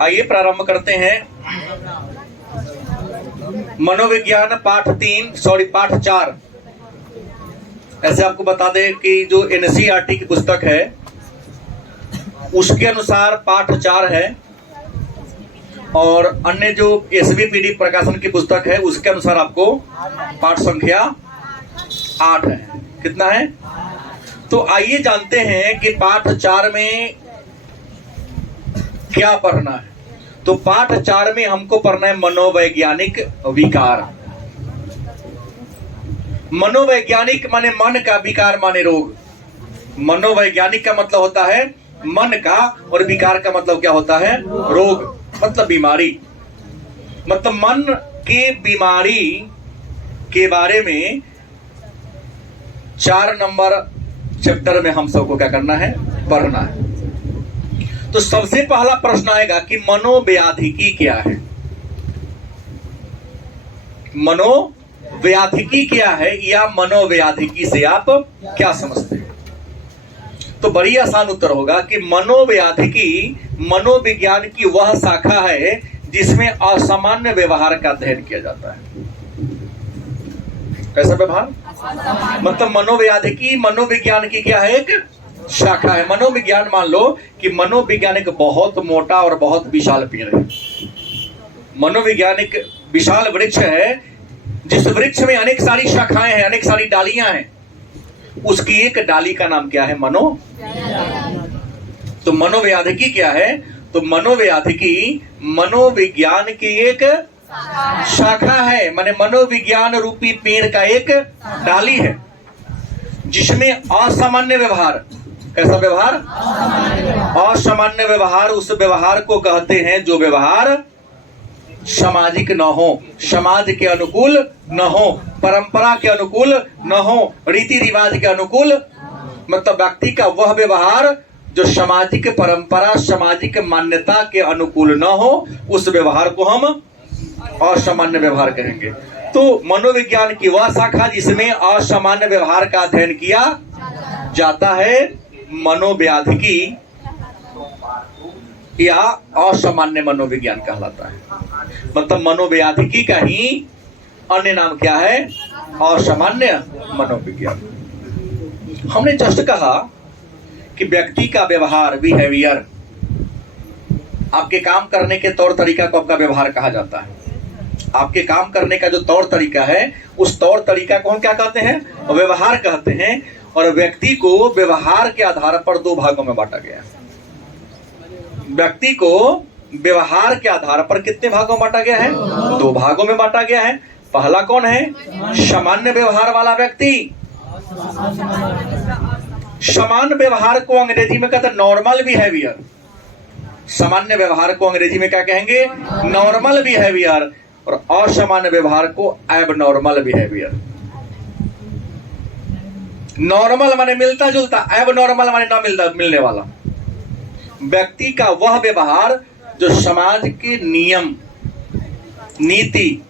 आइए प्रारंभ करते हैं। मनोविज्ञान पाठ 4। ऐसे आपको बता दें कि जो एनसीईआरटी की पुस्तक है उसके अनुसार पाठ 4 है, और अन्य जो एसवीपीडी प्रकाशन की पुस्तक है उसके अनुसार आपको पाठ संख्या 8 है। कितना है? तो आइए जानते हैं कि पाठ 4 में क्या पढ़ना है। तो पाठ 4 में हमको पढ़ना है मनोवैज्ञानिक विकार। मनोवैज्ञानिक माने मन का, विकार माने रोग। मनोवैज्ञानिक का मतलब होता है मन का, और विकार का मतलब क्या होता है? रोग, मतलब बीमारी। मतलब मन के बीमारी के बारे में 4 नंबर चैप्टर में हम सबको क्या करना है? पढ़ना है। तो सबसे पहला प्रश्न आएगा कि मनोव्याधिकी क्या है? मनोव्याधिकी क्या है, या मनोव्याधिकी से आप क्या समझते हैं? तो बड़ी आसान उत्तर होगा कि मनोव्याधिकी मनोविज्ञान की वह शाखा है जिसमें असामान्य व्यवहार का अध्ययन किया जाता है। कैसा व्यवहार? मतलब मनोव्याधिकी मनोविज्ञान की क्या है? एक शाखा है। मनोविज्ञान, मान लो कि मनोविज्ञान एक बहुत मोटा और बहुत विशाल पेड़ है। मनोविज्ञान एक विशाल वृक्ष है, जिस वृक्ष में अनेक सारी शाखाएं हैं, अनेक सारी डालियां हैं। उसकी एक डाली का नाम क्या है? मनो। तो मनोव्याधिकी क्या है? तो मनोव्याधिकी मनोविज्ञान की एक शाखा है, माने मनोविज्ञान रूपी पेड़ का एक डाली है जिसमें असामान्य व्यवहार। कैसा व्यवहार? असामान्य व्यवहार। उस व्यवहार को कहते हैं जो व्यवहार सामाजिक न हो, समाज के अनुकूल न हो, परंपरा के अनुकूल न हो, रीति रिवाज के अनुकूल। मतलब व्यक्ति का वह व्यवहार जो सामाजिक परंपरा, सामाजिक मान्यता के अनुकूल न हो, उस व्यवहार को हम असामान्य व्यवहार कहेंगे। तो मनोविज्ञान की वह शाखा जिसमें असामान्य व्यवहार का अध्ययन किया जाता है मनोव्याधिकी या असामान्य मनोविज्ञान कहलाता है। मतलब मनोव्याधिकी का ही अन्य नाम क्या है? असामान्य मनोविज्ञान। हमने जस्ट कहा कि व्यक्ति का व्यवहार, बिहेवियर, आपके काम करने के तौर तरीका को आपका व्यवहार कहा जाता है। आपके काम करने का जो तौर तरीका है, उस तौर तरीका को हम क्या कहते हैं? व्यवहार कहते हैं। और व्यक्ति को व्यवहार के आधार पर 2 भागों में बांटा गया है। व्यक्ति को व्यवहार के आधार पर कितने भागों में बांटा गया है? 2 भागों में बांटा गया है। पहला कौन है? सामान्य व्यवहार वाला व्यक्ति। सामान्य व्यवहार को अंग्रेजी में कहते हैं नॉर्मल बिहेवियर। सामान्य व्यवहार को अंग्रेजी में क्या कहेंगे? Normal behaviour. और असामान्य व्यवहार को एबनॉर्मल बिहेवियर। नॉर्मल माने मिलता जुलता, एबनॉर्मल माने ना मिलने वाला। व्यक्ति का वह व्यवहार जो समाज के नियम, नीति,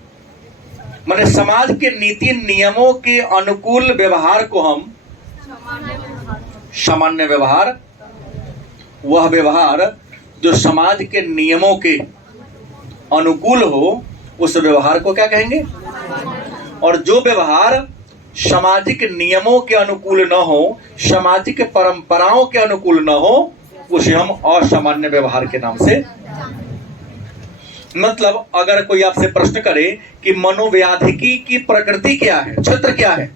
माने समाज के नीति नियमों के अनुकूल व्यवहार को हम सामान्य व्यवहार। वह व्यवहार जो समाज के नियमों के अनुकूल हो, उस व्यवहार को क्या कहेंगे? और जो व्यवहार सामाजिक नियमों के अनुकूल न हो, सामाजिक परंपराओं के अनुकूल न हो, उसे हम असामान्य व्यवहार के नाम से। मतलब अगर कोई आपसे प्रश्न करे कि मनोव्याधिकी की प्रकृति क्या है, क्षेत्र क्या है,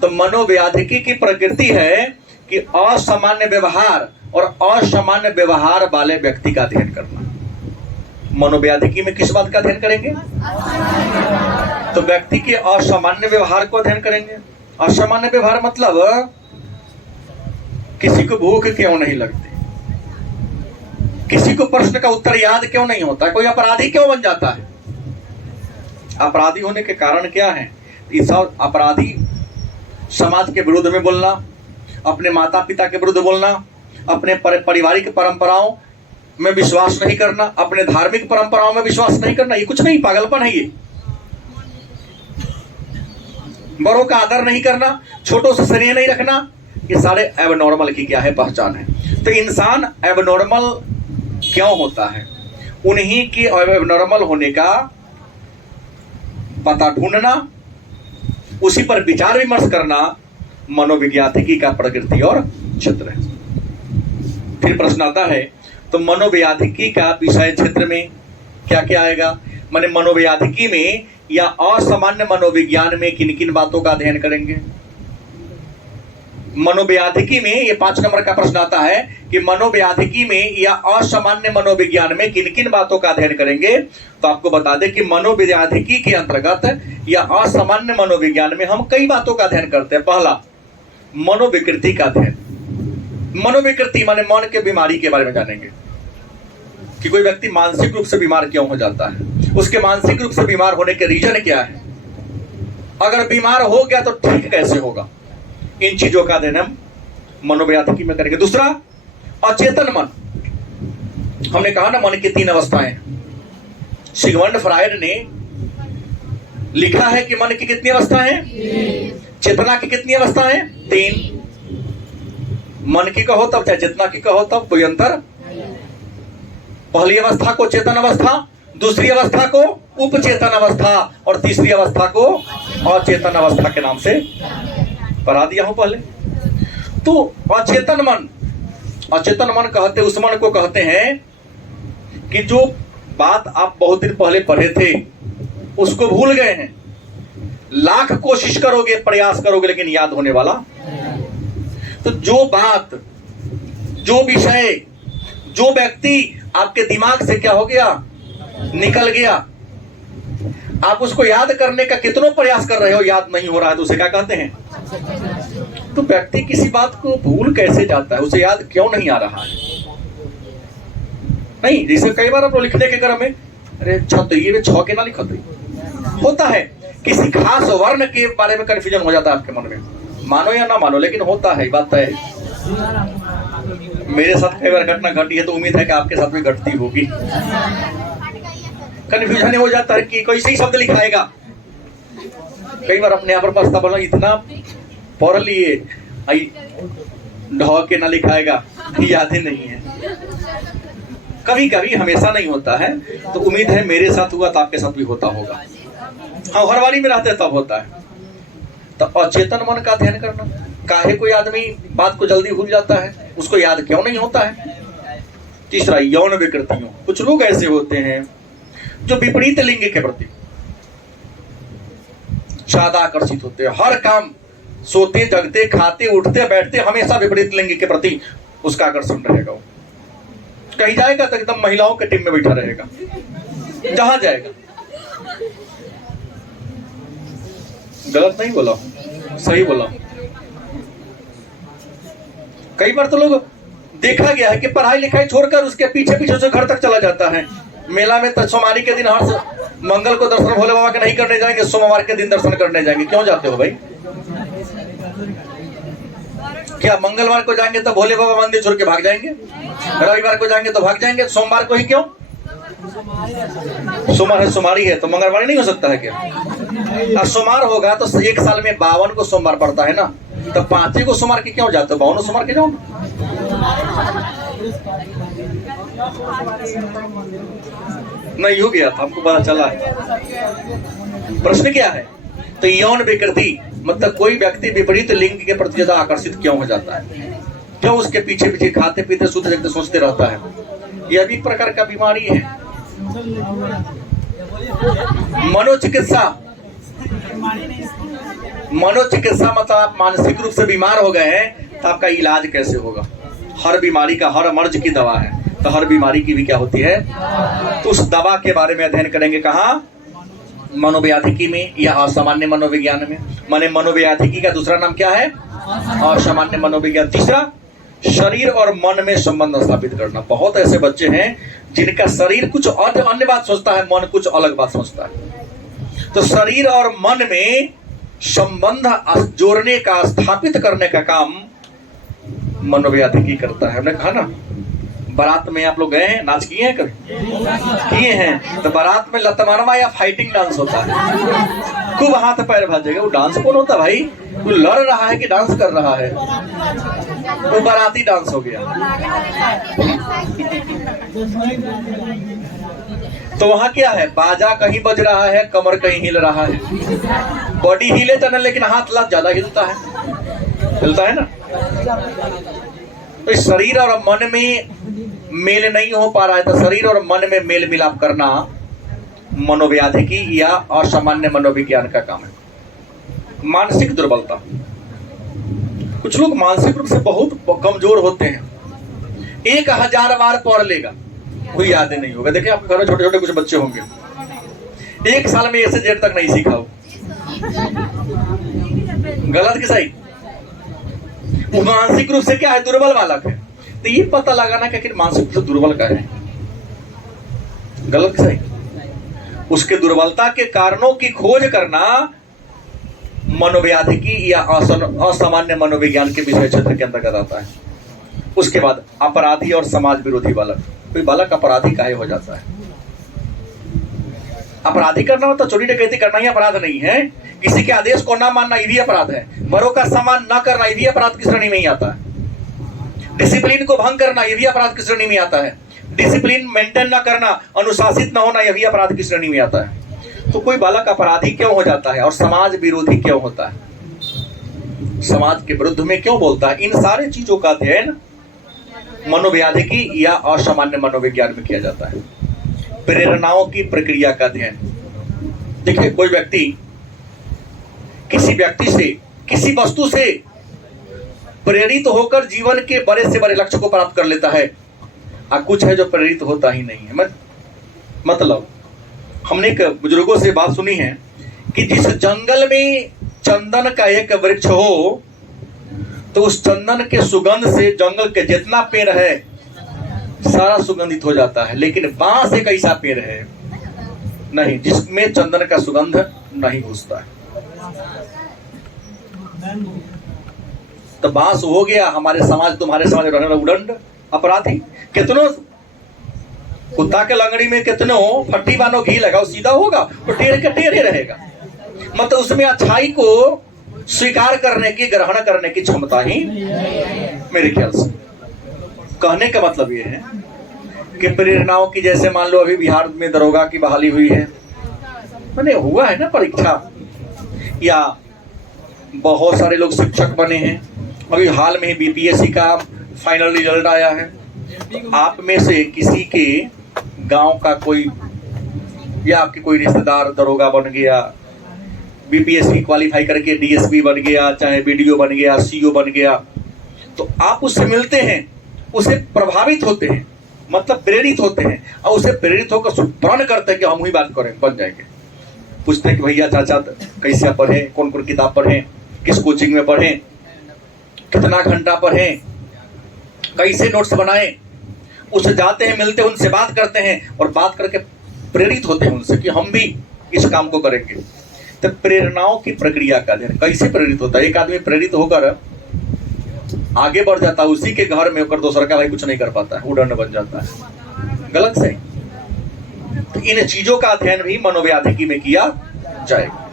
तो मनोव्याधिकी की प्रकृति है कि असामान्य व्यवहार और असामान्य व्यवहार वाले व्यक्ति का अध्ययन करना। मनोव्याधिकी में किस बात का अध्ययन करेंगे? तो व्यक्ति के असामान्य व्यवहार को अध्ययन करेंगे। असामान्य व्यवहार मतलब किसी को भूख क्यों नहीं लगती, किसी को प्रश्न का उत्तर याद क्यों नहीं होता, कोई अपराधी क्यों बन जाता है। अपराधी होने के कारण क्या है? इस अपराधी समाज के विरुद्ध में बोलना, अपने माता पिता के विरुद्ध बोलना, अपने पारिवारिक परंपराओं में विश्वास नहीं करना, अपने धार्मिक परंपराओं में विश्वास नहीं करना, ये कुछ नहीं, पागलपन है ये। बड़ों का आदर नहीं करना, छोटों से स्नेह नहीं रखना, ये सारे एबनॉर्मल की क्या है पहचान है। तो इंसान एबनॉर्मल क्यों होता है, उन्हीं के एबनॉर्मल होने का पता ढूंढना, उसी पर विचार विमर्श करना मनोविज्ञानिकी का प्रकृति और क्षेत्र है। फिर प्रश्न आता है तो मनोविज्ञानिकी का विषय क्षेत्र में क्या क्या आएगा, माने मनोविज्ञानिकी में या असामान्य मनोविज्ञान में किन किन बातों का अध्ययन करेंगे। मनोविज्ञानिकी में ये 5 नंबर का प्रश्न आता है कि मनोविज्ञानिकी में या असामान्य मनोविज्ञान में किन किन बातों का अध्ययन करेंगे। तो आपको बता दें कि मनोविज्ञानिकी के अंतर्गत या असामान्य मनोविज्ञान में हम कई बातों का अध्ययन करते हैं। पहला, मनोविकृति का अध्ययन। मनोविकृति माने मन के बीमारी के बारे में जानेंगे कि कोई व्यक्ति मानसिक रूप से बीमार क्यों हो जाता है, उसके मानसिक रूप से बीमार होने के रीजन क्या है, अगर बीमार हो गया तो ठीक कैसे होगा। इन चीजों का अध्ययन हम मनोविज्ञानिकी में करेंगे। दूसरा, अचेतन मन। हमने कहा ना मन की 3 अवस्थाएं। सिगमंड फ्रायड ने लिखा है कि मन की कितनी अवस्थाएं हैं, चेतना की कितनी अवस्थाएं, 3। मन की कहो तब चाहे चेतना की कहो तब कोई अंतर। पहली अवस्था को चेतन अवस्था, दूसरी अवस्था को उपचेतन अवस्था और तीसरी अवस्था को अचेतन अवस्था के नाम से पढ़ा दिया हूं पहले। तो अचेतन मन, अचेतन मन कहते उस मन को कहते हैं कि जो बात आप बहुत दिन पहले पढ़े थे उसको भूल गए हैं, लाख कोशिश करोगे प्रयास करोगे लेकिन याद होने वाला। तो जो बात, जो विषय, जो व्यक्ति आपके दिमाग से क्या हो गया, निकल गया, आप उसको याद करने का कितनों प्रयास कर रहे हो, याद नहीं हो रहा है, तो उसे क्या कहते हैं। तो व्यक्ति किसी बात को भूल कैसे जाता है, उसे याद क्यों नहीं आ रहा है। नहीं, जैसे कई बार आप लोग लिखने के क्रम में अरे तो ये 6 के ना लिखो, तो होता है किसी खास वर्ण के बारे में कंफ्यूजन हो जाता है आपके मन में, मानो या ना मानो लेकिन होता है, बात है। मेरे साथ कई बार घटना घटी है तो उम्मीद है कि आपके साथ भी घटती होगी। कंफ्यूजन हो जाता है कि कोई सही शब्द लिखाएगा, कई बार अपने यहाँ पर पछता बोला इतना पढ़ लिए ढ के ना लिखाएगा, याद ही नहीं है। कभी कभी, हमेशा नहीं होता है। तो उम्मीद है मेरे साथ हुआ तो आपके साथ भी होता होगा। हाँ, हरवारी में रहते तब होता है। तो अचेतन मन का अध्ययन करना, काहे कोई आदमी बात को जल्दी भूल जाता है, उसको याद क्यों नहीं होता है। तीसरा, यौन विकृतियों। कुछ लोग ऐसे होते हैं जो विपरीत लिंग के प्रति ज्यादा आकर्षित होते हैं। हर काम, सोते जगते खाते उठते बैठते हमेशा विपरीत लिंग के प्रति उसका आकर्षण रहेगा। वो कहीं जाएगा तो एकदम महिलाओं के टीम में बैठा रहेगा, जहां जाएगा। गलत नहीं बोला, सही बोला। कई बार तो लोग देखा गया है कि पढ़ाई लिखाई छोड़कर उसके पीछे पीछे से घर तक चला जाता है। मेला में तो सोमवारी के दिन, हर मंगल को दर्शन भोले बाबा के नहीं करने जाएंगे, सोमवार के दिन दर्शन करने जाएंगे। क्यों जाते हो भाई? क्या मंगलवार को जाएंगे तो भोले बाबा मंदिर छोड़ के भाग जाएंगे, रविवार को जाएंगे तो भाग जाएंगे, सोमवार को ही क्यों? सोमवार है, सोमवारी है तो मंगलवार नहीं हो सकता है क्या? सोमवार होगा तो 1 साल में 52 को सोमवार पड़ता है ना, तो 5 को सोमवार के क्यों जाते हो? 52 सोमवार के जाओ। नहीं हो गया था, हमको पता चला है। प्रश्न क्या है? तो यौन विकृति मतलब कोई व्यक्ति विपरीत लिंग के प्रति ज्यादा आकर्षित क्यों हो जाता है, क्यों उसके पीछे पीछे खाते पीते सोते जगते सोचते रहता है। यह भी एक प्रकार का बीमारी है। मनोचिकित्सा, मनोचिकित्सा मतलब आप मानसिक रूप से बीमार हो गए हैं तो आपका इलाज कैसे होगा। हर बीमारी का, हर मर्ज की दवा है, तो हर बीमारी की भी क्या होती है, तो उस दवा के बारे में अध्ययन करेंगे। कहाँ? मनोविज्ञानिकी में या असामान्य मनोविज्ञान में। माने मनोविज्ञानिकी का दूसरा नाम क्या है? असामान्य मनोविज्ञान। तीसरा, शरीर और मन में संबंध स्थापित करना। बहुत ऐसे बच्चे हैं जिनका शरीर कुछ अन्य बात सोचता है, मन कुछ अलग बात सोचता है। तो शरीर और मन में संबंध जोड़ने का, स्थापित करने का काम मनोविज्ञानिकी करता है। हमने कहा ना, बारात में आप लोग गए हैं, नाच किए हैं कभी? किए हैं। तो बारात में लतमारवा या फाइटिंग डांस होता है। खूब हाथ पैर भाजेगा। वो डांस कौन होता भाई? वो लड़ रहा है कि डांस कर रहा है? वो बाराती डांस हो गया। तो वहां क्या है? बाजा कहीं बज रहा है, कमर कहीं हिल रहा है। बॉडी हिले तो न, लेकिन हाथ लात ज्यादा हिलता है ना। तो इस शरीर और मन में मेल नहीं हो पा रहा है, तो शरीर और मन में मेल मिलाप करना मनोव्याधि की या असामान्य मनोविज्ञान का काम है। मानसिक दुर्बलता, कुछ लोग मानसिक रूप से बहुत कमजोर होते हैं। 1000 बार पढ़ लेगा, कोई याद नहीं होगा। देखिए आपके घर में छोटे छोटे कुछ बच्चे होंगे, 1 साल में ए से जेड तक नहीं सीखा हो। गलत कि सही? वो मानसिक रूप से क्या है? दुर्बल बालक है। तो ये पता लगाना कि आखिर मानसिक रूप से दुर्बल का है। गलत कि सही? उसके दुर्बलता के कारणों की खोज करना मनोव्याधि की या असामान्य मनोविज्ञान के विषय क्षेत्र के अंतर्गत आता है। उसके बाद अपराधी और समाज विरोधी बालक। कोई बालक अपराधी काहे हो जाता है? अपराधी करना हो तो चोरी डकैती करना ही अपराध नहीं है। किसी के आदेश को ना मानना ये भी अपराध है। बड़ों का सम्मान न करना ये भी अपराध की श्रेणी में ही आता है। डिसिप्लिन को भंग करना ये भी अपराध की श्रेणी में आता है। डिसिप्लिन मेंटेन न करना, अनुशासित न होना, यह भी अपराध की श्रेणी में आता है। तो कोई बालक अपराधी क्यों हो जाता है और समाज विरोधी क्यों होता है? समाज के विरुद्ध में क्यों बोलता है? इन सारे चीजों का अध्ययन मनोव्याधि की या असामान्य मनोविज्ञान में किया जाता है। प्रेरणाओं की प्रक्रिया का अध्ययन। देखिए, कोई व्यक्ति किसी व्यक्ति से, किसी वस्तु से प्रेरित होकर जीवन के बड़े से बड़े लक्ष्य को प्राप्त कर लेता है, और कुछ है जो प्रेरित होता ही नहीं है। मतलब हमने एक बुजुर्गों से बात सुनी है कि जिस जंगल में चंदन का एक वृक्ष हो, तो उस चंदन के सुगंध से जंगल के जितना पेड़ है सारा सुगंधित हो जाता है। लेकिन बांस एक ऐसा पेड़ है नहीं जिसमें चंदन का सुगंध नहीं घुसता है। तो बांस हो गया हमारे समाज, तुम्हारे समाज में रहने वाला उदंड अपराधी। कितनों कुत्ता के लंगड़ी में कितनों फट्टी बानो घी लगाओ, सीधा होगा, तो टेढ़ के टेढ़े रहेगा। मतलब उसमें अच्छाई को स्वीकार करने की, ग्रहण करने की क्षमता ही मेरे ख्याल से। कहने का मतलब ये है कि प्रेरणाओं की, जैसे मान लो अभी बिहार में दरोगा की बहाली हुई है, मैंने हुआ है ना परीक्षा, या बहुत सारे लोग शिक्षक बने हैं। अभी हाल में ही बीपीएससी का फाइनल रिजल्ट आया है। तो आप में से किसी के गांव का कोई या आपके कोई रिश्तेदार दरोगा बन गया, बीपीएससी क्वालिफाई करके डीएसपी बन गया, चाहे बीडीओ बन गया, सीओ बन गया, तो आप उससे मिलते हैं, उसे प्रभावित होते हैं, मतलब प्रेरित होते हैं, और उसे प्रेरित होकर प्रण करते हैं कि हम ही बात करें, बन जाएंगे। पूछते हैं कि भैया चाचा कैसे आप पढ़े, कौन कौन किताब पढ़े, किस कोचिंग में पढ़े, कितना घंटा पढ़े, कैसे नोट्स बनाए। उससे जाते हैं, मिलते हैं, उनसे बात करते हैं, और बात करके प्रेरित होते हैं उनसे कि हम भी इस काम को करेंगे। तो प्रेरणाओं की प्रक्रिया का अध्ययन। कैसे प्रेरित होता है? एक आदमी प्रेरित होकर आगे बढ़ जाता है, उसी के घर में होकर दूसरा का भाई कुछ नहीं कर पाता है, उदंड बन जाता है। गलत से। तो इन चीजों का अध्ययन भी मनोव्याधिकी में किया जाएगा।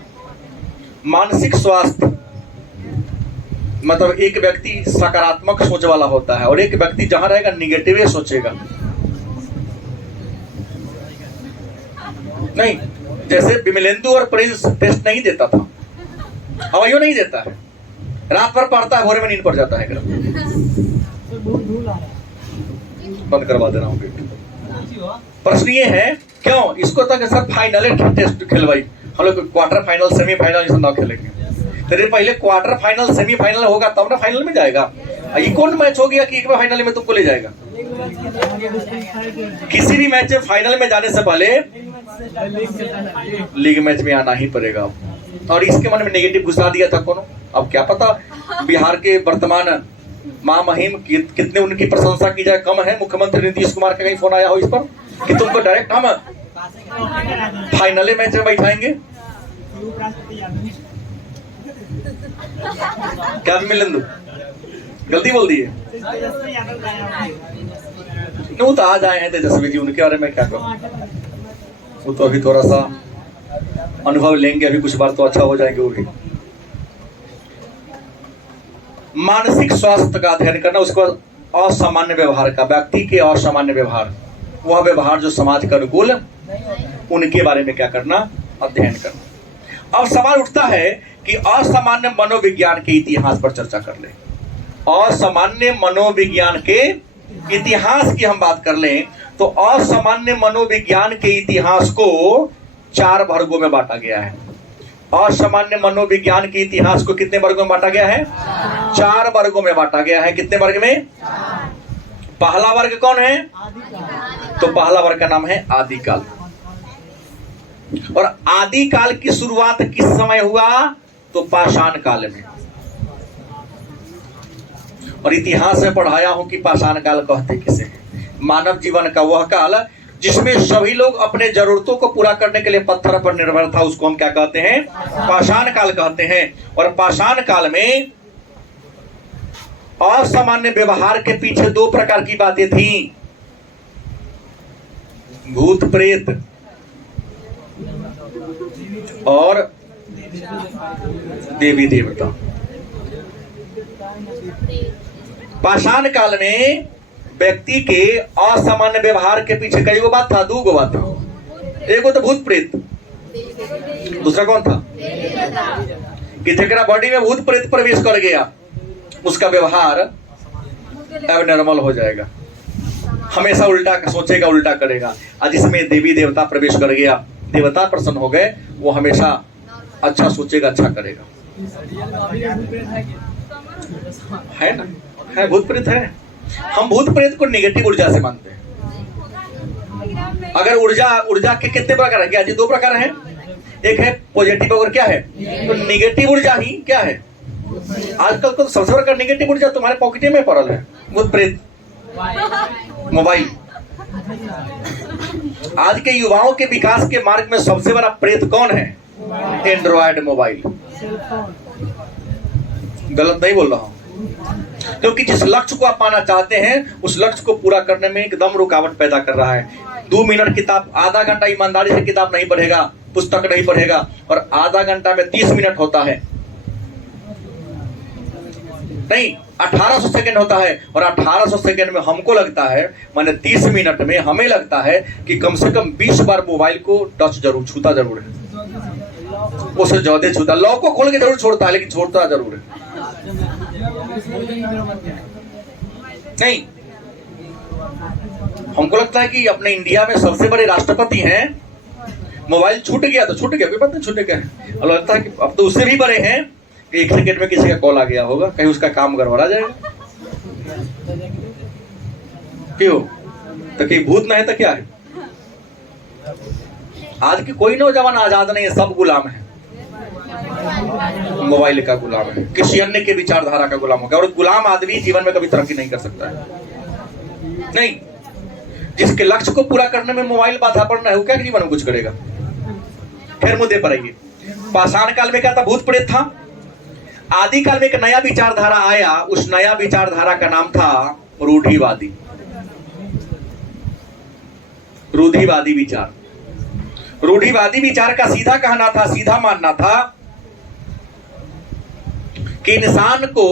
मानसिक स्वास्थ्य मतलब एक व्यक्ति सकारात्मक सोच वाला होता है और एक व्यक्ति जहां रहेगा निगेटिव सोचेगा। नहीं, जैसे विमलेंदु और प्रिंस टेस्ट नहीं देता था, अवयो नहीं देता है, रात भर पढ़ता है, भोर में नींद पड़ जाता है। बंद करवा देना होगा। प्रश्न ये है क्यों इसको तक सर फाइनल टेस्ट खेलवाई, हम लोग क्वार्टर फाइनल सेमीफाइनल ये सब ना खेलेंगे। तेरे पहले क्वार्टर फाइनल सेमीफाइनल होगा तब ना फाइनल में जाएगा। ये कौन मैच हो गया कि एक बार फाइनल में तुमको ले जाएगा? किसी भी मैच में फाइनल में जाने से पहले लीग मैच में आना ही पड़ेगा। और इसके मन में नेगेटिव घुसा दिया था कौन? अब क्या पता बिहार के वर्तमान महामहिम कितने उनकी प्रशंसा की जाए कम है। मुख्यमंत्री नीतीश कुमार का कहीं फोन आया हो इस पर कि तुमको डायरेक्ट हम फाइनल मैच में बैठाएंगे? क्या मिलेंदु गलती बोल दी है? वो तो आज आए हैं तेजस्वी जी, उनके बारे में क्या कहूं? वो तो अभी थोड़ा सा अनुभव लेंगे, अभी कुछ बार तो अच्छा हो जाएंगे वो भी। मानसिक स्वास्थ्य का अध्ययन करना, उसके बाद असामान्य व्यवहार का, व्यक्ति के असामान्य व्यवहार, वह व्यवहार जो समाज के अनुकूल, उनके बारे में क्या करना, अध्ययन करना। अब सवाल उठता है कि असामान्य मनोविज्ञान के इतिहास पर चर्चा कर ले। असामान्य मनोविज्ञान के इतिहास की हम बात कर लें तो असामान्य मनोविज्ञान के इतिहास को 4 वर्गों में बांटा गया है। असामान्य मनोविज्ञान के इतिहास को कितने वर्गों में बांटा गया है? 4 वर्गों में बांटा गया है। कितने वर्ग में? पहला वर्ग कौन है? तो पहला वर्ग का नाम है आदिकाल। और आदिकाल की शुरुआत किस समय हुआ? तो पाषाण काल में। और इतिहास में पढ़ाया हूं कि पाषाण काल कहते किसे हैं? मानव जीवन का वह काल जिसमें सभी लोग अपने जरूरतों को पूरा करने के लिए पत्थर पर निर्भर था, उसको हम क्या कहते हैं? पाषाण काल कहते हैं। और पाषाण काल में असामान्य व्यवहार के पीछे 2 प्रकार की बातें थी, भूत प्रेत और देवी देवता। पाषाण काल में व्यक्ति के असामान्य व्यवहार के पीछे कई गो बात था, 2 गो बात था। एक तो भूत प्रेत, दूसरा कौन था? कि जेकरा बॉडी में भूत प्रेत प्रवेश कर गया उसका व्यवहार एबनॉर्मल हो जाएगा, हमेशा उल्टा सोचेगा, उल्टा करेगा। आज इसमें देवी देवता प्रवेश कर गया, देवता प्रसन्न हो गए, वो हमेशा अच्छा सोचेगा, अच्छा करेगा। है ना? है, भूत प्रेत है। हम भूत प्रेत को नेगेटिव ऊर्जा से मानते हैं। अगर ऊर्जा के कितने प्रकार है? क्या जी? 2 प्रकार हैं। एक है पॉजिटिव और क्या है? तो नेगेटिव ऊर्जा ही क्या है? आजकल तो सबसे बड़ा नेगेटिव ऊर्जा तुम्हारे पॉकेट में पड़ल है, भूत प्रेत, मोबाइल। आज के युवाओं के विकास के मार्ग में सबसे बड़ा प्रेत कौन है? Android mobile. गलत नहीं बोल रहा हूं, क्योंकि जिस लक्ष्य को आप पाना चाहते हैं उस लक्ष्य को पूरा करने में एकदम रुकावट पैदा कर रहा है। 2 मिनट किताब, आधा घंटा ईमानदारी से किताब नहीं पढ़ेगा, पुस्तक नहीं पढ़ेगा, और आधा घंटा में 30 मिनट होता है, नहीं 1800 सेकंड होता है। और 1800 सेकंड में हमको लगता है, माने 30 मिनट में हमें लगता है कि कम से कम 20 बार मोबाइल को टच जरूर, छूता जरूर है, उसे ज्यादा छूता, लॉक को खोल के जरूर छोड़ता है, लेकिन छोड़ता जरूर है। नहीं, हमको लगता है कि अपने इंडिया में सबसे बड़े राष्ट्रपति हैं, मोबाइल छूट गया तो छूट गया, कोई बात नहीं, छूट गया। और लगता है कि अब तो उससे भी बड़े हैं कि 1 सेकंड में किसी का कॉल आ गया होगा, कहीं उसका काम गड़बड़ा जाएगा। क्यों? तो कहीं भूत ना है तो क्या है? आज की कोई नौजवान आजाद नहीं है, सब गुलाम है, मोबाइल का गुलाम है, किसी अन्य के विचारधारा का गुलाम हो गया। और गुलाम आदमी जीवन में कभी तरक्की नहीं कर सकता है। नहीं, जिसके लक्ष्य को पूरा करने में मोबाइल बाधा पड़ना है, वो क्या जीवन में कुछ करेगा? फिर मुद्दे पर आइए। पाषाण काल में क्या था? भूत प्रेत था। आदिकाल में एक नया विचारधारा आया, उस नया विचारधारा का नाम था रूढ़िवादी। रूढ़िवादी विचार। रूढ़िवादी विचार का सीधा कहना था, सीधा मानना था कि इंसान को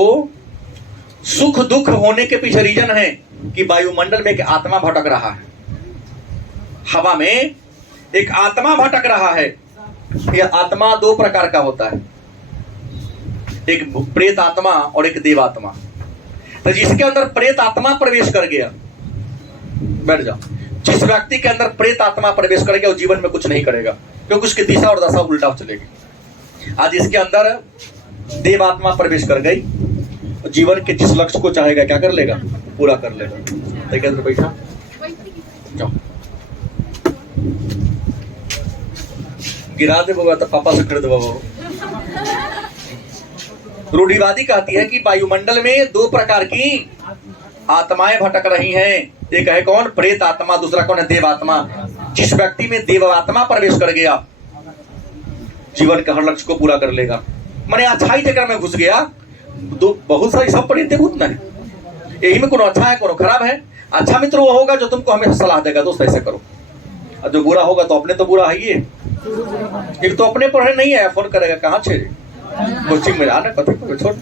सुख दुख होने के पीछे रीजन है कि वायुमंडल में एक आत्मा भटक रहा है, हवा में एक आत्मा भटक रहा है। यह आत्मा 2 प्रकार का होता है, एक प्रेत आत्मा और एक देव आत्मा। तो जिसके अंदर प्रेत आत्मा प्रवेश कर गया, बैठ जाओ, जिस व्यक्ति के अंदर प्रेत आत्मा प्रवेश कर गया वो जीवन में कुछ नहीं करेगा, क्योंकि उसकी दिशा और दशा उल्टा चलेगी। आज इसके अंदर देव आत्मा प्रवेश कर गई, जीवन के जिस लक्ष्य को चाहेगा क्या कर लेगा? पूरा कर लेगा। देखिए अंदर बैठा जाओ, गिरा दे बाबा तो पापा से खरीद बाबा। रूढ़िवादी कहती है कि वायुमंडल में 2 प्रकार की आत्माएं भटक रही हैं। एक है कौन? प्रेत आत्मा, दूसरा कौन है? देव आत्मा। जिस व्यक्ति में देव आत्मा प्रवेश कर गया जीवन के हर लक्ष्य को पूरा कर लेगा। मैंने अच्छाई जगह में घुस गया, तो बहुत सारी सब प्रेत भूत नहीं, यही में कोनो अच्छा है कोनो खराब है। अच्छा मित्र वो होगा जो तुमको हमेशा सलाह देगा, दोस्त ऐसे करो, और जो बुरा होगा तो अपने तो बुरा है, ये एक तो अपने पढ़े नहीं है, फोन करेगा कहाँ छे कोचिंग में आना कथी को छोड़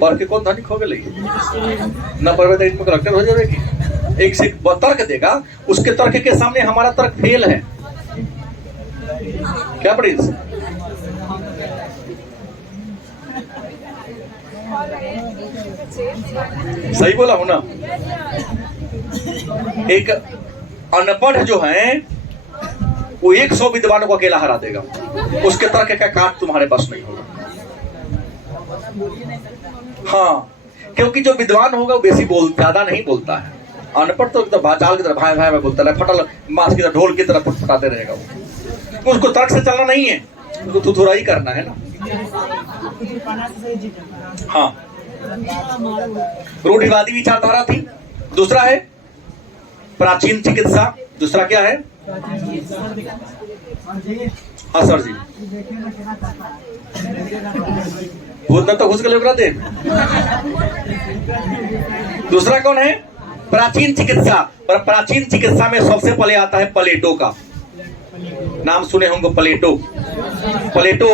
पढ़ के कौन धनी खो गए न पढ़े तो इसमें कलेक्टर हो जाएगी। एक से तर्क देगा, उसके तर्क के सामने हमारा तर्क फेल है। क्या प्रिंस? सही बोला हूं ना? एक अनपढ़ जो है वो 100 विद्वानों को अकेला हरा देगा, उसके तर्क का काट तुम्हारे पास नहीं होगा। हाँ, क्योंकि जो विद्वान होगा वो बेसी ज्यादा नहीं बोलता है। अनपढ़ तो एकदम भाचाल की तरह भाई भाई में बोलता है, फटल मांस की तरह ढोल की तरह फटफटाते रहेगा वो। उसको तर्क से चलना नहीं है, उसको थुथुरा ही करना है ना। हाँ, रूढ़िवादी विचारधारा थी। दूसरा है प्राचीन चिकित्सा। दूसरा क्या है? हाँ सर जी, भूत तो घुस गए दे। दूसरा कौन है? प्राचीन चिकित्सा। पर प्राचीन चिकित्सा में सबसे पहले आता है प्लेटो का नाम, सुने होंगे प्लेटो। प्लेटो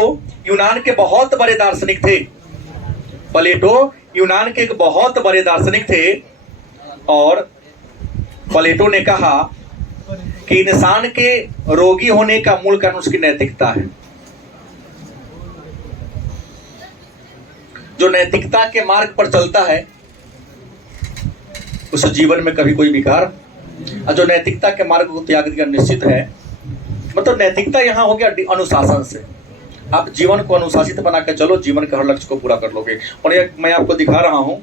यूनान के बहुत बड़े दार्शनिक थे। प्लेटो यूनान के एक बहुत बड़े दार्शनिक थे और प्लेटो ने कहा कि इंसान के रोगी होने का मूल कारण उसकी नैतिकता है। जो नैतिकता के मार्ग पर चलता है उस जीवन में कभी कोई विकार, और जो नैतिकता के मार्ग को त्याग दिया निश्चित है। मतलब नैतिकता यहाँ हो गया अनुशासन से। आप जीवन को अनुशासित बना के चलो, जीवन के हर लक्ष्य को पूरा कर लोगे। और ये मैं आपको दिखा रहा हूं,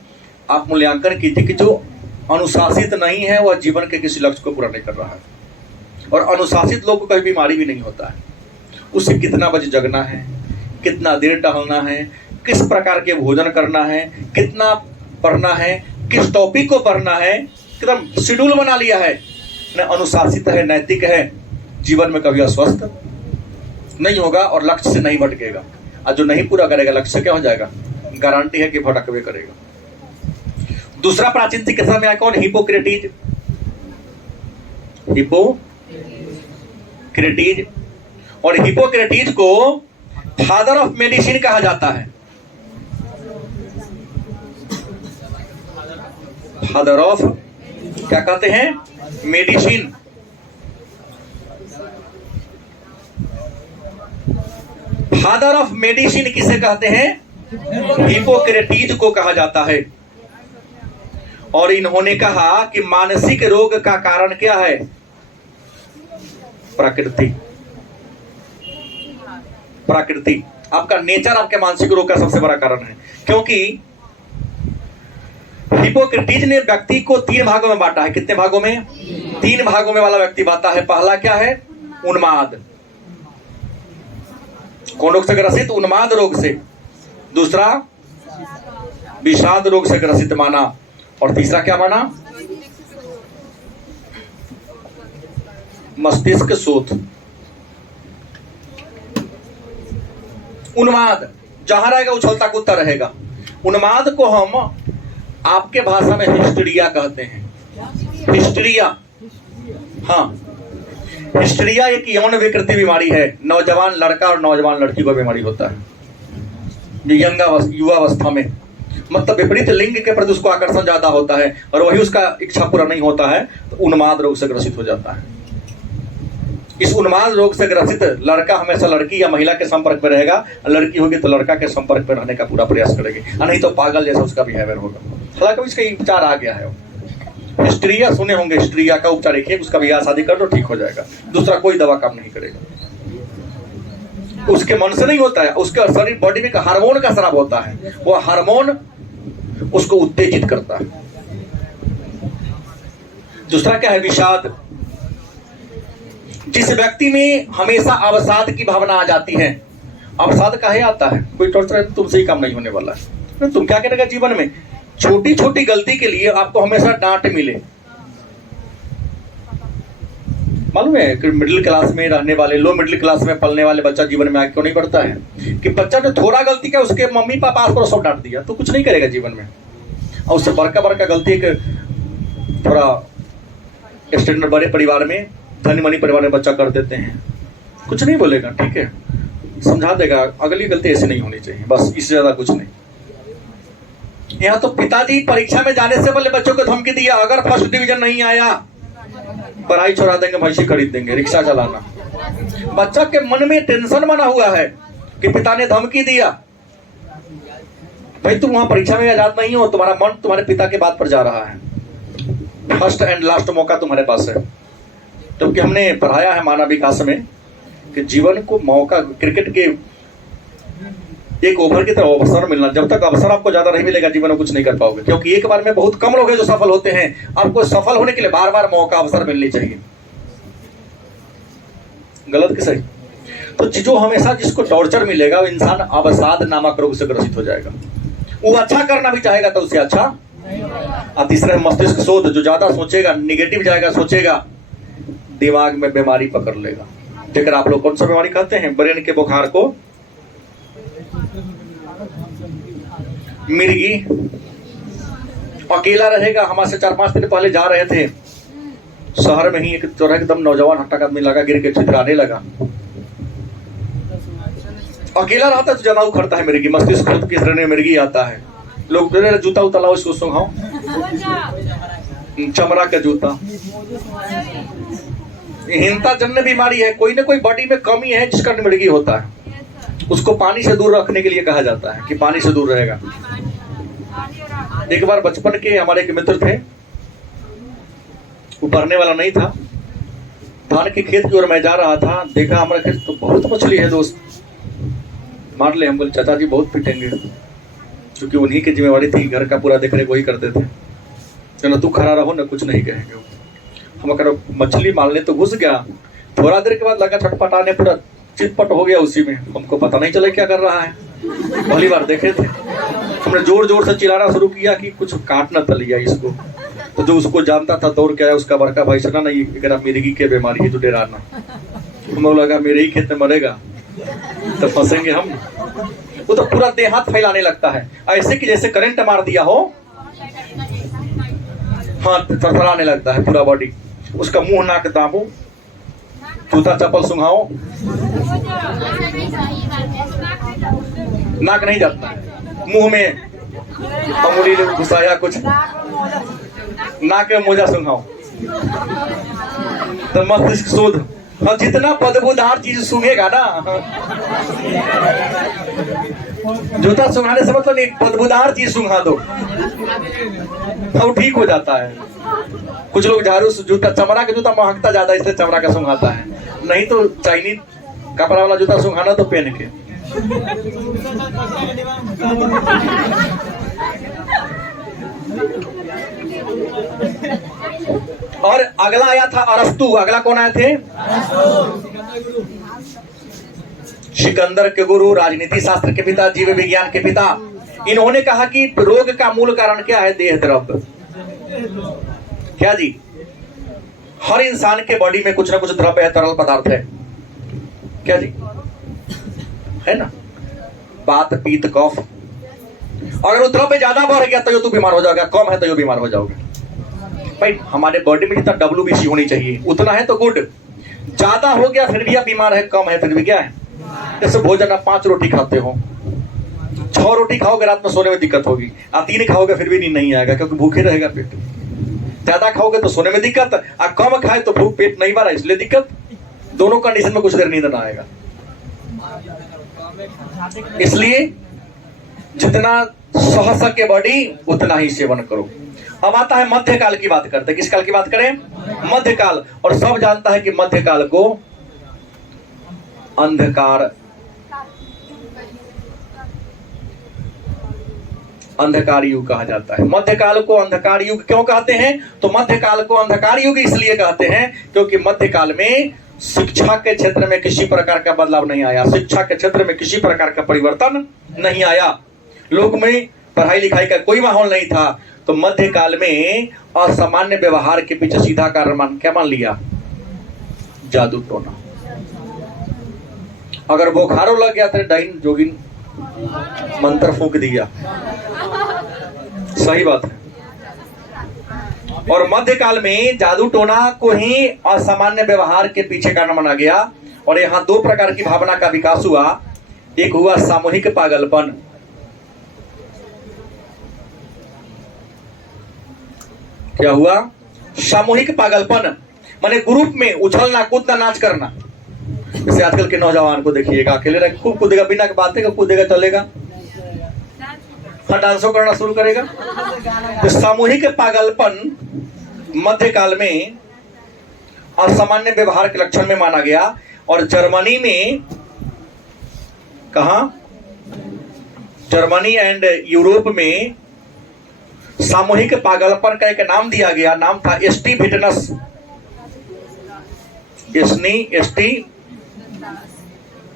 आप मूल्यांकन कीजिए कि जो अनुशासित नहीं है वह जीवन के किसी लक्ष्य को पूरा नहीं कर रहा है। और अनुशासित लोग को कभी बीमारी भी नहीं होता है। उसे कितना बजे जगना है, कितना देर टहलना है, किस प्रकार के भोजन करना है, कितना पढ़ना है, किस टॉपिक को पढ़ना है, एकदम शेड्यूल बना लिया है। अनुशासित है, नैतिक है, जीवन में कभी अस्वस्थ नहीं होगा और लक्ष्य से नहीं भटकेगा। और जो नहीं पूरा करेगा लक्ष्य क्या हो जाएगा? गारंटी है कि भटकवे करेगा। दूसरा प्राचीन चिकित्सा में आया कौन? हिपोक्रेटिस। हिपोक्रेटिस, और हिपोक्रेटिस को फादर ऑफ मेडिसिन कहा जाता है। फादर ऑफ क्या कहते हैं? मेडिसिन। फादर ऑफ मेडिसिन किसे कहते हैं? हिपोक्रेटिस को कहा जाता है। और इन्होंने कहा कि मानसिक रोग का कारण क्या है? प्रकृति। प्रकृति, आपका नेचर आपके मानसिक रोग का सबसे बड़ा कारण है। क्योंकि हिपोक्रेटिस ने व्यक्ति को 3 भागों में बांटा है। कितने भागों में? 3 भागों में वाला व्यक्ति बांटा है। पहला क्या है? उन्माद। कौन रोग से ग्रसित? उन्माद रोग से। दूसरा विषाद रोग से ग्रसित माना। और तीसरा क्या माना? मस्तिष्क शोथ। उन्माद जहां रहेगा उछलता कूदता रहेगा। उन्माद को हम आपके भाषा में हिस्टीरिया कहते हैं। हिस्टीरिया, हाँ, हिस्टीरिया एक यौन विकृति बीमारी है। नौजवान लड़का और नौजवान लड़की को बीमारी होता है युवावस्था में। मतलब विपरीत लिंग के प्रति उसको आकर्षण ज्यादा होता है और वही उसका इच्छा पूरा नहीं होता है, तो उन्माद रोग से ग्रसित हो जाता है। इस उन्माद रोग से ग्रसित लड़का हमेशा लड़की या महिला के संपर्क में रहेगा, लड़की होगी तो लड़का के संपर्क में रहने का पूरा प्रयास करेगी, नहीं तो पागल जैसा उसका बिहेवियर होगा। हालांकि इसका उपचार आ गया है। हिस्टीरिया सुने होंगे, हिस्टीरिया का उपचार एक, उसका ब्याह शादी कर दो ठीक हो जाएगा। दूसरा कोई दवा काम नहीं करेगा। उसके मन से नहीं होता है, उसका शरीर बॉडी में हार्मोन का स्राव होता है। वो हार्मोन उसको उत्तेजित करता है। दूसरा क्या है? विषाद। जिस व्यक्ति में हमेशा अवसाद की भावना आ जाती है। अवसाद काहे आता है? कोई टॉर्चर है, तुमसे ही काम नहीं होने वाला है। तुम क्या करेगा जीवन में? छोटी छोटी गलती के लिए आपको हमेशा डांट मिले। मालूम है कि मिडिल क्लास में रहने वाले, लो मिडिल क्लास में पलने वाले बच्चा जीवन में आगे क्यों नहीं बढ़ता है? कि बच्चा ने थोड़ा गलती किया, उसके मम्मी पापा आस सब डांट दिया तो कुछ नहीं करेगा जीवन में। और उससे बड़का बड़का गलती एक थोड़ा स्टैंडर्ड बड़े परिवार में, धनी मनी परिवार में बच्चा कर देते हैं, कुछ नहीं बोलेगा, ठीक है, समझा देगा, अगली गलती ऐसी नहीं होनी चाहिए, बस इससे ज्यादा कुछ नहीं। यहाँ तो पिताजी परीक्षा में जाने से पहले बच्चों को धमकी दिया, अगर फर्स्ट डिवीजन नहीं आया पढ़ाई छोड़ा देंगे, भैंसी खरीद देंगे, रिक्शा चलाना। बच्चा के मन में टेंशन बना हुआ है कि पिता ने धमकी दिया। भाई तुम वहां परीक्षा में आजाद नहीं हो, तुम्हारा मन तुम्हारे पिता के बात पर जा रहा है। फर्स्ट एंड लास्ट मौका तुम्हारे पास है। क्योंकि हमने पढ़ाया है मानव विकास में कि जीवन को मौका, क्रिकेट के एक ओवर की तरह अवसर मिलना, जब तक अवसर आपको ज्यादा नहीं मिलेगा जीवन में कुछ नहीं कर पाओगे। क्योंकि एक बार में बहुत कम लोग हैं जो सफल होते हैं। आपको सफल होने के लिए बार बार मौका, अवसर मिलनी चाहिए। गलत कि सही? तो जो हमेशा जिसको टॉर्चर मिलेगा वो इंसान अवसाद नामक रोग से ग्रसित हो जाएगा। वो अच्छा करना भी चाहेगा तो उसे अच्छा। और तीसरा मस्तिष्क शोध, जो ज्यादा सोचेगा, निगेटिव जाएगा सोचेगा, दिमाग में बीमारी पकड़ लेगा। जेकर आप लोग कौन सा बीमारी कहते हैं? ब्रेन के बुखार को मिर्गी। अकेला रहेगा। हमारे से 4-5 दिन पहले जा रहे थे शहर में ही, एक चौराहे एकदम नौजवान हट्टा आदमी लगा, गिर के चित्राने लगा। अकेला रहता है तो ज्यादा उखड़ता है मिर्गी, मस्तिष्क खुद की श्रेणी में मिर्गी आता है। लोग जूता उता लाओ, इसको सुंघाओ, चमड़ा का जूता। हिंता जन्य बीमारी है, कोई ना कोई बॉडी में कमी है जिसका मिर्गी होता है। उसको पानी से दूर रखने के लिए कहा जाता है कि पानी से दूर रहेगा। एक बार बचपन के हमारे एक मित्र थे, वो पढ़ने वाला नहीं था, धान के खेत की ओर मैं जा रहा था, देखा हमारे खेत तो बहुत मछली है दोस्त, मार ले। हम बोले चाचा जी बहुत पिटेंगे, क्योंकि उन्हीं की जिम्मेवारी थी, घर का पूरा देख रेख वही करते थे। चलो तू खड़ा रहो ना, कुछ नहीं कहेंगे। हम अगर मछली मारने तो घुस गया, थोड़ा देर के बाद लगा छटपटाने, पूरा चितपट हो गया उसी में। हमको पता नहीं चला क्या कर रहा है, पहली बार देखे थे। हमने जोर जोर से चिल्लाना शुरू किया कि कुछ काटना तलिया इसको। तो जो उसको जानता था दौड़ के आया, उसका बड़का भाई सुना नहीं, मिर्गी के बीमारी है तो डराना। हम लोग लगा मेरे ही खेत में मरेगा तो फंसेंगे हम। वो तो पूरा देह हाथ फैलाने लगता है, ऐसे कि जैसे करंट मार दिया हो, हाथ थरथराने लगता है पूरा बॉडी। उसका मुंह नाक दाबो, जूता चप्पल सुंघाओ, नाक नहीं जाता है, मुंह में अंगुली घुसाया कुछ, नाक में मोजा सुंघाओ। तो मस्तिष्क शोध, हाँ जितना बदबूदार चीज सूंघेगा ना, जूता सुंघाने से मतलब नहीं, बदबूदार चीज सुंघा दो तो ठीक हो जाता है। कुछ लोग झाड़ू जूता, चमड़ा का जूता महकता ज्यादा इसलिए चमड़ा का सुंघाता है, नहीं तो चाइनीज कपड़ा वाला जूता सुंघाना तो पहन के। और अगला आया था अरस्तु। अगला कौन आए थे? सिकंदर के गुरु, राजनीति शास्त्र के पिता, जीव विज्ञान के पिता। इन्होंने कहा कि रोग का मूल कारण क्या है? देह द्रव्य। क्या जी? हर इंसान के बॉडी में कुछ ना कुछ द्रव्य है, तरल पदार्थ है। क्या जी? है ना? बात, पीत, कफ। अगर वो द्रव्य ज्यादा बढ़ गया तो तू बीमार हो जाएगा, कम है तो बीमार हो जाओगे। भाई हमारे बॉडी में जितना WBC होनी चाहिए उतना है तो गुड। ज्यादा हो गया फिर भी आप बीमार है, कम है फिर भी क्या है? जैसे भोजन आप 5 रोटी खाते हो, 6 रोटी खाओगे रात में सोने में दिक्कत होगी, आप 3 खाओगे फिर भी नींद नहीं आएगा क्योंकि भूखे रहेगा पेट। ज्यादा खाओगे तो सोने में दिक्कत, और कम खाए तो भूख, पेट नहीं भरा इसलिए दिक्कत। दोनों कंडीशन में कुछ देर नींद ना आएगा। इसलिए जितना सह सके बॉडी उतना ही सेवन करो। अब आता है मध्यकाल की बात करते हैं। किस काल की बात करें? मध्यकाल। और सब जानता है कि मध्यकाल को अंधकार युग कहा जाता है। मध्यकाल को अंधकार युग क्यों कहते हैं? तो मध्यकाल को अंधकार युग इसलिए कहते हैं क्योंकि मध्यकाल में शिक्षा के क्षेत्र में किसी प्रकार का बदलाव नहीं आया, शिक्षा के क्षेत्र में किसी प्रकार का परिवर्तन नहीं आया, लोग में पढ़ाई लिखाई का कोई माहौल नहीं था। तो मध्यकाल में असामान्य व्यवहार के पीछे सीधा कारण क्या मान लिया? जादू टोना। अगर बुखारो लग गया तो डाइन जोगिन मंत्र फूंक दिया, सही बात है। और मध्यकाल में जादू टोना को ही असामान्य व्यवहार के पीछे कारण माना गया। और यहाँ दो प्रकार की भावना का विकास हुआ। एक हुआ सामूहिक पागलपन, क्या हुआ? सामूहिक पागलपन माने ग्रुप में उछलना, कूदना, नाच करना। जैसे आजकल के नौजवान को देखिएगा, अकेले रह खूब कूदेगा, बिना बातें का कूदेगा, चलेगा, हाँ डांसो करना शुरू करेगा। तो सामूहिक पागलपन मध्यकाल में असामान्य व्यवहार के लक्षण में माना गया। और जर्मनी में, कहा? जर्मनी एंड यूरोप में सामूहिक पागलपन का एक नाम दिया गया, नाम था St Vitus. St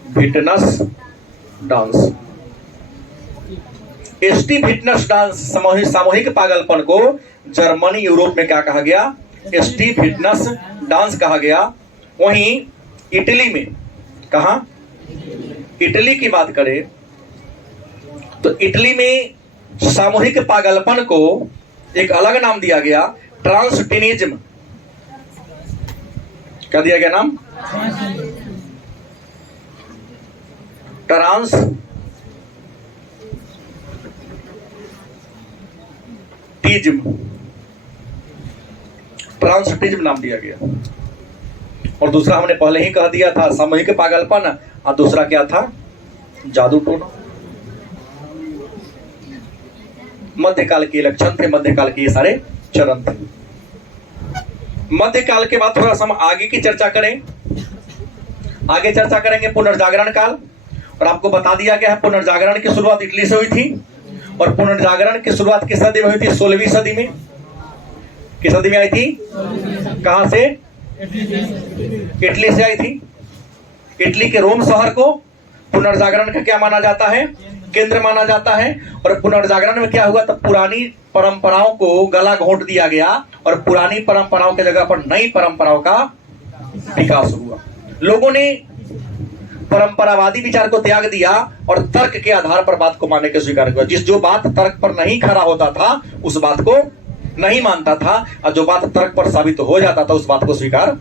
Vitus dance. St Vitus dance, सामूहिक पागलपन को जर्मनी यूरोप में क्या कहा गया? एस्टी विटनेस डांस कहा गया। वहीं इटली में, कहा? इटली की बात करें तो इटली में सामूहिक पागलपन को एक अलग नाम दिया गया, ट्रांसटिनिज्म। क्या दिया गया नाम? ट्रांसटिज्म नाम दिया गया। और दूसरा हमने पहले ही कह दिया था, सामूहिक पागलपन, और दूसरा क्या था? जादू टोना। मध्यकाल के लक्षण थे, मध्यकाल के ये सारे चरण थे। मध्यकाल के बाद थोड़ा सा हम आगे की चर्चा करें। आगे चर्चा करेंगे पुनर्जागरण काल। और आपको बता दिया गया है पुनर्जागरण की शुरुआत इटली से हुई थी। और पुनर्जागरण की शुरुआत किस सदी में हुई थी? 16वीं सदी में। किस सदी में आई थी? कहां से? इटली से आई थी। इटली के रोम शहर को पुनर्जागरण का क्या माना जाता है? केंद्र माना जाता है। और पुनर्जागरण में क्या हुआ? तब पुरानी परंपराओं को गला घोंट दिया गया और पुरानी परंपराओं के जगह पर नई परंपराओं का विकास हुआ। लोगों ने परंपरावादी विचार को त्याग दिया और तर्क के आधार पर बात को मानने के स्वीकार किया। जो बात तर्क पर नहीं खड़ा होता था उस बात को नहीं मानता था, और जो बात तर्क पर साबित हो जाता था उस बात को स्वीकार,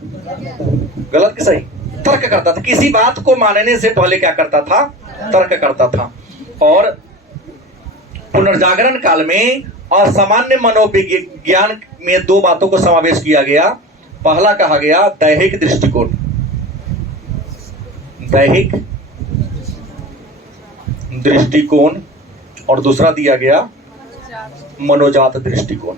गलत कि सही, तर्क करता था। किसी बात को मानने से पहले क्या करता था? तर्क करता था। और पुनर्जागरण काल में असामान्य मनोविज्ञान में दो बातों को समावेश किया गया। पहला कहा गया दैहिक दृष्टिकोण, दैहिक दृष्टिकोण, और दूसरा दिया गया मनोजात दृष्टिकोण।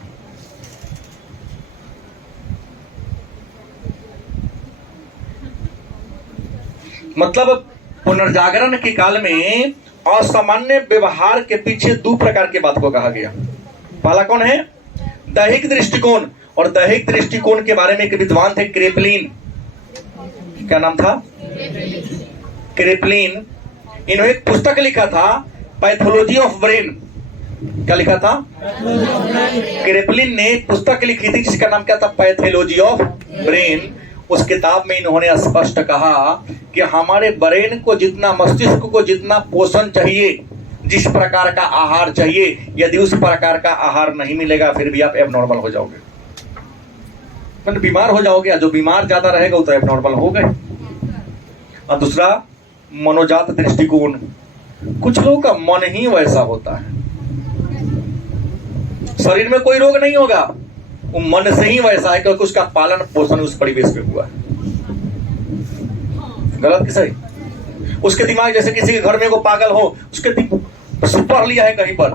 मतलब पुनर्जागरण के काल में असामान्य व्यवहार के पीछे दो प्रकार की बात को कहा गया। पहला कौन है? दैहिक दृष्टिकोण। और दैहिक दृष्टिकोण के बारे में एक विद्वान थे, क्रेपलिन। क्या नाम था? क्रेपलिन। इन्होंने एक पुस्तक लिखा था, पैथोलॉजी ऑफ ब्रेन। क्या लिखा था? क्रेपलिन ने पुस्तक लिखी थी जिसका नाम क्या था? Pathology of brain. उस किताब में इन्होंने स्पष्ट कहा कि हमारे ब्रेन को जितना, मस्तिष्क को जितना पोषण चाहिए, जिस प्रकार का आहार चाहिए, यदि उस प्रकार का आहार नहीं मिलेगा फिर भी आप एबनॉर्मल हो जाओगे, मतलब बीमार हो जाओगे। जो बीमार ज्यादा रहेगा वो तो एबनॉर्मल हो गए। और दूसरा मनोजात दृष्टिकोण। कुछ लोगों का मन ही वैसा होता है, शरीर में कोई रोग नहीं होगा, वो मन से ही वैसा है क्योंकि उसका पालन पोषण उस परिवेश में हुआ है। गलत कि सही? उसके दिमाग, जैसे किसी के घर में एगो पागल हो, उसके पढ़ लिया है कहीं पर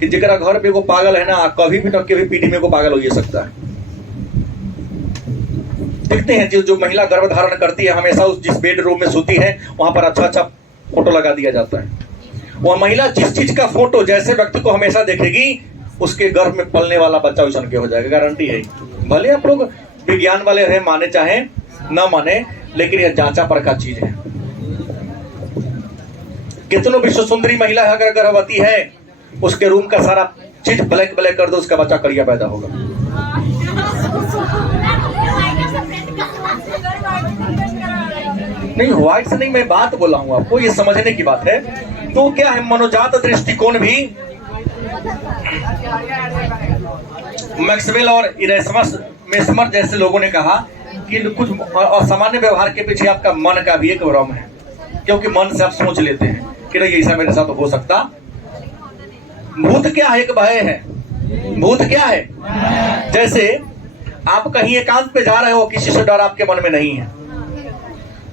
कि जरा घर में एगो पागल है ना, कभी भी न कभी पीढ़ी में एगो पागल हो ही सकता है। देखते हैं जो महिला गर्भ धारण करती है, हमेशा उस जिस बेडरूम में सोती है वहां पर अच्छा अच्छा फोटो लगा दिया जाता है। वह महिला जिस चीज का फोटो जैसे व्यक्ति को हमेशा देखेगी, उसके गर्भ में पलने वाला बच्चा वैसा के हो जाएगा, गारंटी है। भले आप लोग विज्ञान वाले रहे, माने चाहे ना माने, लेकिन यह जांचा परखा चीज है। कितनों विश्व सुंदरी महिला अगर गर्भवती है, उसके रूम का सारा चीज ब्लैक ब्लैक कर दो, उसका बच्चा करिया पैदा होगा। नहीं, व्हाइट से नहीं, मैं बात बोला हूं आपको, ये समझने की बात है। तो क्या है, मनोजात दृष्टिकोण भी मैक्सवेल और इरेस्मस मेस्मर जैसे लोगों ने कहा कि कुछ असामान्य व्यवहार के पीछे आपका मन का भी एक भ्रम है, क्योंकि मन से आप सोच लेते हैं कि नहीं ऐसा मेरे साथ हो सकता। भूत क्या है? एक भय है। भूत क्या है? जैसे आप कहीं एकांत पे जा रहे हो, किसी से डर आपके मन में नहीं है,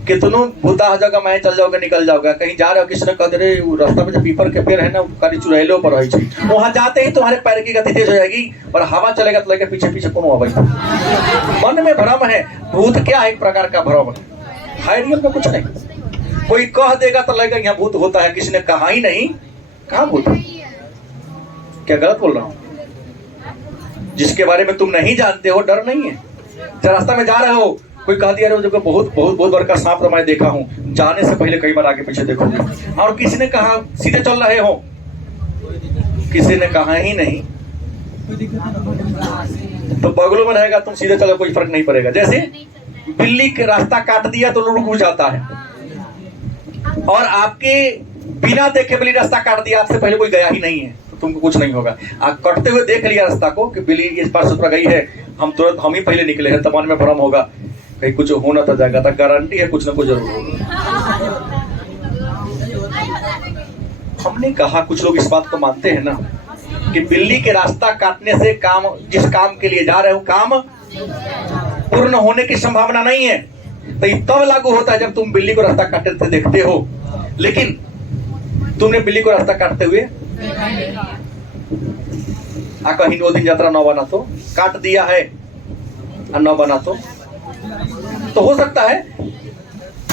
कितनों भूता जगह मैं चल जाओगे निकल जाओगे। कहीं जा रहे हो, किसी ने कह दे वो रास्ता में जो पीपर के पेड़ है ना, कभी चुड़ैलों पर है, वहां जाते ही तुम्हारे पैर की गति तेज हो जाएगी और हवा चलेगा तो लगे पीछे पीछे कौन हुआ। मन में भ्रम है। भूत क्या है? एक प्रकार का भ्रम है, रियल में कुछ नहीं। कोई कह देगा तो लगेगा यहाँ भूत होता है, किसी ने कहा ही नहीं, कहाँ भूत है? क्या गलत बोल रहा हूँ? जिसके बारे में तुम नहीं जानते हो डर नहीं है। रास्ता में जा रहे हो, कोई कह दिया जगह बहुत बहुत बहुत बड़ा सांप तो मैं देखा हूँ, जाने से पहले कई बार आगे पीछे देखोगे। और किसी ने कहा सीधे चल रहे हो, किसी ने कहा ही नहीं, तो बगलों में रहेगा, तुम सीधे चलो कोई फर्क नहीं पड़ेगा। जैसे बिल्ली के रास्ता काट दिया तो रुक जाता है, और आपके बिना देखे बिल्ली रास्ता काट दिया, आपसे पहले कोई गया ही नहीं है, तो तुमको कुछ नहीं होगा। आप कटते हुए देख लिया रास्ता को कि बिल्ली इस पार से गई है, हम तुरंत हम ही पहले निकले हैं, तब मन में भ्रम होगा कहीं कुछ होना तो जाएगा, तो गारंटी है कुछ ना कुछ जरूर होगा। हमने कहा कुछ लोग इस बात को मानते हैं ना कि बिल्ली के रास्ता काटने से काम, जिस काम के लिए जा रहे हो काम पूर्ण होने की संभावना नहीं है। तो ये तब लागू होता है जब तुम बिल्ली को रास्ता काटते देखते हो, लेकिन तुमने बिल्ली को रास्ता काटते हुए कहीं 2 दिन यात्रा न बना तो काट दिया है, न बना तो हो सकता है।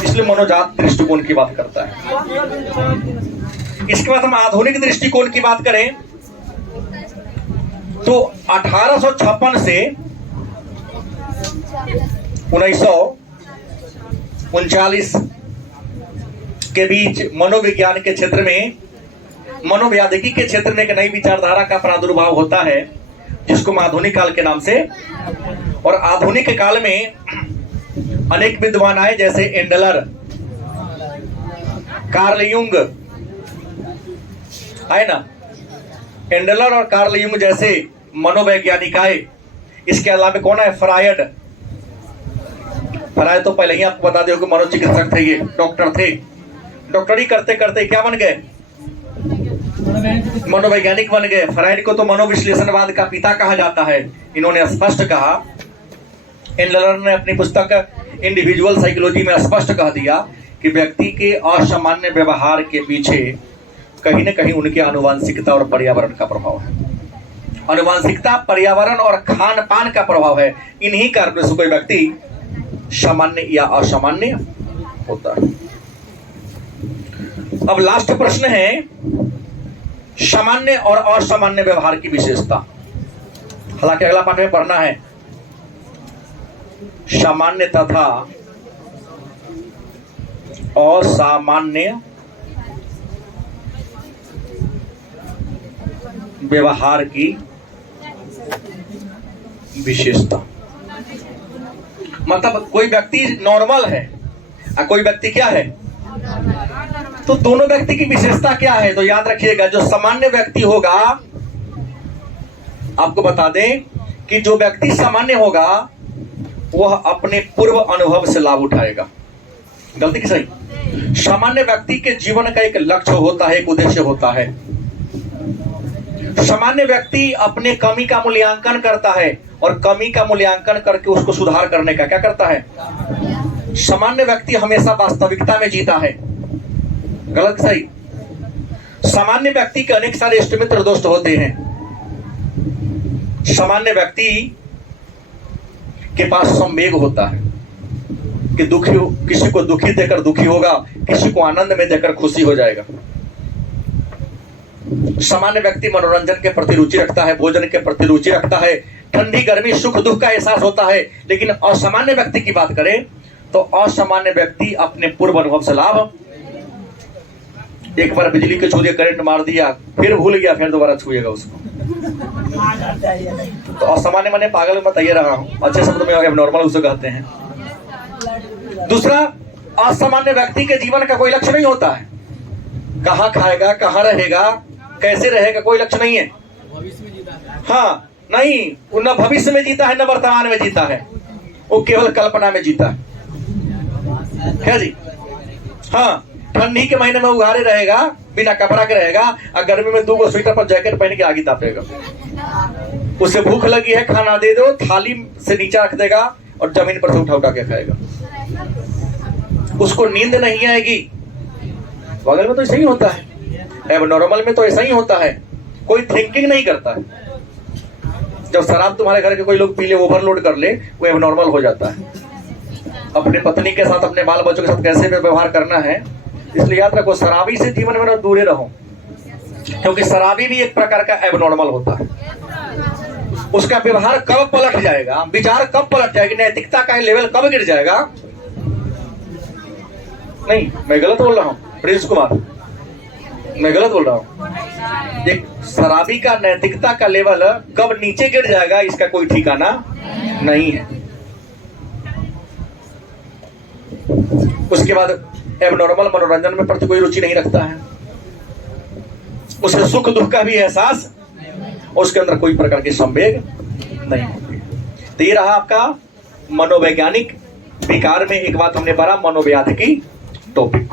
इसलिए मनोजात दृष्टिकोण की बात करता है। इसके बाद हम आधुनिक दृष्टिकोण की बात करें तो 1856 से 1939 के बीच मनोविज्ञान के क्षेत्र में, मनोवैज्ञानिकी के क्षेत्र में एक नई विचारधारा का प्रादुर्भाव होता है, जिसको हम आधुनिक काल के नाम से। और आधुनिक काल में अनेक विद्वान आए, जैसे एंडलर, कार्ल यूंग आए ना, एंडलर और कार्ल यूंग जैसे मनोवैज्ञानिक आए। इसके अलावा कौन है? फ्रायड। फ्रायड तो पहले ही आपको बता दो कि मनोचिकित्सक थे, ये डॉक्टर थे। डॉक्टरी करते करते क्या बन गए? मनोवैज्ञानिक बन गए। फ्रायड को तो मनोविश्लेषणवाद का पिता कहा जाता है। इन्होंने स्पष्ट कहा, एंडलर ने अपनी पुस्तक इंडिविजुअल साइकोलॉजी में स्पष्ट कह दिया कि व्यक्ति के असामान्य व्यवहार के पीछे कहीं न कहीं उनके आनुवांशिकता और पर्यावरण का प्रभाव है। आनुवांशिकता, पर्यावरण और खान पान का प्रभाव है। इन्हीं कारणों से कोई व्यक्ति सामान्य या असामान्य होता है। अब लास्ट प्रश्न है, सामान्य और असामान्य व्यवहार की विशेषता। हालांकि अगला पाठ में पढ़ना है सामान्य तथा असामान्य व्यवहार की विशेषता। मतलब कोई व्यक्ति नॉर्मल है और कोई व्यक्ति क्या है, तो दोनों व्यक्ति की विशेषता क्या है? तो याद रखिएगा, जो सामान्य व्यक्ति होगा, आपको बता दें कि जो व्यक्ति सामान्य होगा वह अपने पूर्व अनुभव से लाभ उठाएगा। गलती की सही? सामान्य व्यक्ति के जीवन का एक लक्ष्य होता है, एक उद्देश्य होता है। सामान्य व्यक्ति अपने कमी का मूल्यांकन करता है और कमी का मूल्यांकन करके उसको सुधार करने का क्या करता है? सामान्य व्यक्ति हमेशा वास्तविकता में जीता है। गलत सही? सामान्य व्यक्ति के अनेक सारे इष्ट मित्र दोस्त होते हैं। सामान्य व्यक्ति के पास संवेग होता है कि दुखी, किसी को दुखी देकर दुखी होगा, किसी को आनंद में देकर खुशी हो जाएगा। सामान्य व्यक्ति मनोरंजन के प्रति रुचि रखता है, भोजन के प्रति रुचि रखता है, ठंडी गर्मी सुख दुख का एहसास होता है। लेकिन असामान्य व्यक्ति की बात करें तो असामान्य व्यक्ति अपने पूर्व अनुभव से लाभ, एक बार बिजली के छूए करंट मार दिया, फिर भूल गया, फिर दोबारा छुएगा उसको। तो असामान्य माने पागल मत ये रहा हूं, अच्छे शब्द में नॉर्मल उसे कहते हैं। दूसरा, असामान्य व्यक्ति के जीवन का कोई लक्ष्य नहीं होता है। कहाँ खाएगा, कहाँ रहेगा, कैसे रहेगा, कोई लक्ष्य नहीं है। हाँ नहीं, वो न भविष्य में जीता है न वर्तमान में जीता है। वो केवल कल्पना में जीता है। क्या जी? हाँ, ठंडी के महीने में उघारे रहेगा, बिना कपड़ा के रहेगा, और गर्मी में 2 स्वेटर पर जैकेट पहन के आगे तापेगा। उसे भूख लगी है, खाना दे दो, थाली से नीचे रख देगा और जमीन पर से उठा के खाएगा। उसको नींद नहीं आएगी। बगल में तो ऐसा ही होता है, एबनॉर्मल में तो ऐसा ही होता है, कोई थिंकिंग नहीं करता है। जब शराब तुम्हारे घर के कोई लोग पी ले, ओवरलोड कर ले, वो एबनॉर्मल हो जाता है। अपनी पत्नी के साथ, अपने बाल बच्चों के साथ कैसे व्यवहार करना है, इसलिए याद रखो, शराबी से जीवन में दूर रहो, क्योंकि शराबी भी एक प्रकार का एबनॉर्मल होता है। उसका व्यवहार कब पलट जाएगा, विचार कब पलट जाएगी, नैतिकता का लेवल कब गिर जाएगा। नहीं, मैं गलत बोल रहा हूँ प्रिंस कुमार, मैं गलत बोल रहा हूँ। एक शराबी का नैतिकता का लेवल कब नीचे गिर जाएगा, इसका कोई ठिकाना नहीं है। उसके बाद एबनॉर्मल मनोरंजन में प्रति कोई रुचि नहीं रखता है, उसे सुख दुख का भी एहसास, उसके अंदर कोई प्रकार की संवेग नहीं होती। तो ये रहा आपका मनोवैज्ञानिक विकार में एक बात हमने पढ़ा, मनोव्याधि की टॉपिक।